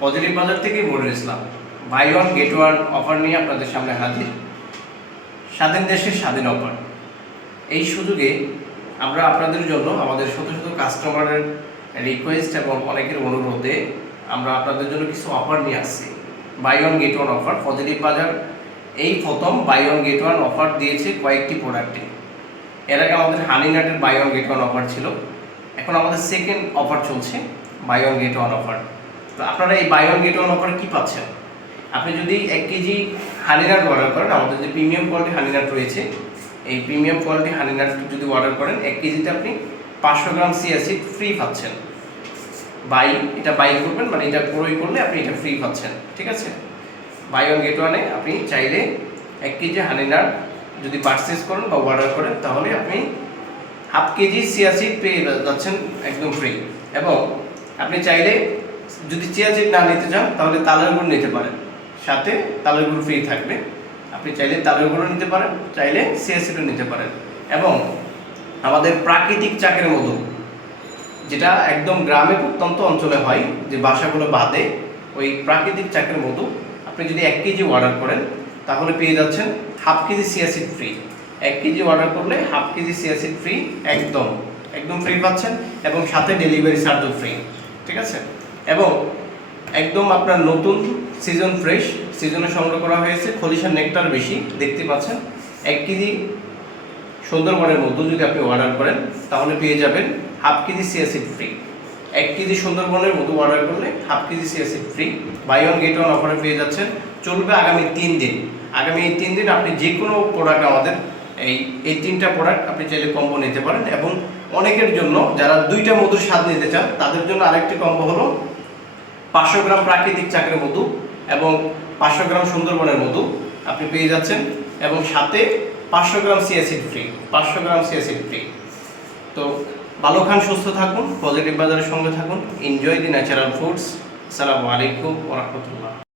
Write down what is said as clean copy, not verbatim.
Positive Bazar থেকে Monirul Islam. Buy one get one offer নিয়ে আপনাদের সামনে হাজির। স্বাধীন দেশের স্বাধীন অফার। এই সুযোগে আমরা আপনাদের জন্য আমাদের শত শত কাস্টমারের রিকোয়েস্ট এবং অনেকের অনুরোধে আমরা আপনাদের জন্য কিছু অফার নিয়ে আসছি। Buy one get one offer. Positive Bazar এই প্রথম buy one get one offer দিয়েছে কয়েকটি প্রোডাক্টে। এর আগে আমাদের হানি নাটের buy one get one offer ছিল, এখন আমাদের সেকেন্ড অফার চলছে buy one get one offer. তো আপনারা এই বাই ওয়ান গেট ওয়ান অফারে কী পাচ্ছেন? আপনি যদি 1 কেজি হানি নাট অর্ডার করেন, আমাদের যে প্রিমিয়াম কোয়ালিটি হানি নাট রয়েছে, এই প্রিমিয়াম কোয়ালিটি হানি নাট যদি অর্ডার করেন 1 কেজিতে আপনি 500 গ্রাম চিয়া সিড ফ্রি পাচ্ছেন। এটা বাই করবেন, মানে এটা ক্রয় করলে আপনি এটা ফ্রি পাচ্ছেন, ঠিক আছে? বাই ওয়ান গেট ওয়ানে আপনি চাইলে 1 কেজি হানি নাট যদি পারচেস করেন বা অর্ডার করেন, তাহলে আপনি হাফ কেজি চিয়া সিড পেয়ে যাচ্ছেন একদম ফ্রি। এবং আপনি চাইলে যদি চিয়া সিড না নিতে চান, তাহলে তালের গুড় নিতে পারেন, সাথে তালের গুড় ফ্রি থাকবে। আপনি চাইলে তালের গুঁড়ো নিতে পারেন, চাইলে চিয়া সিডও নিতে পারেন। এবং আমাদের প্রাকৃতিক চাকের মধু, যেটা একদম গ্রামে প্রত্যন্ত অঞ্চলে হয়, যে বাসাগুলো বাদে, ওই প্রাকৃতিক চাকের মধু আপনি যদি 1 কেজি অর্ডার করেন, তাহলে পেয়ে যাচ্ছেন half KG chia seed free. 1 KG order করলে half KG chia seed free, একদম ফ্রি পাচ্ছেন, এবং সাথে ডেলিভারি চার্জও ফ্রি, ঠিক আছে? এবং একদম আপনার নতুন সিজন ফ্রেশ, সিজনে সংগ্রহ করা হয়েছে, খলিশার নেকটার বেশি দেখতে পাচ্ছেন। 1 কেজি সুন্দরবনের মধু যদি আপনি অর্ডার করেন, তাহলে পেয়ে যাবেন half KG chia seed free. 1 KG সুন্দরবনের মধু অর্ডার করলে half KG chia seed free. Buy one get one অফারে পেয়ে যাচ্ছেন। চলবে আগামী 3 দিন। আগামী এই 3 দিন আপনি যে কোনো প্রোডাক্ট, আমাদের এই 3টা প্রোডাক্ট আপনি চাইলে কম্বো নিতে পারেন। এবং অনেকের জন্য যারা 2টা মধুর স্বাদ নিতে চান, তাদের জন্য আরেকটি কম্বো হলো 500 গ্রাম প্রাকৃতিক চাকের মধু এবং 500 গ্রাম সুন্দরবনের মধু আপনি পেয়ে যাচ্ছেন, এবং সাথে 500 গ্রাম চিয়া সিড ফ্রি। 500 গ্রাম চিয়া সিড ফ্রি। তো ভালো খান, সুস্থ থাকুন, পজিটিভ বাজারের সঙ্গে থাকুন। এনজয় দি ন্যাচারাল ফুডস। আসসালামু আলাইকুম ওয়া রাহমাতুল্লাহ।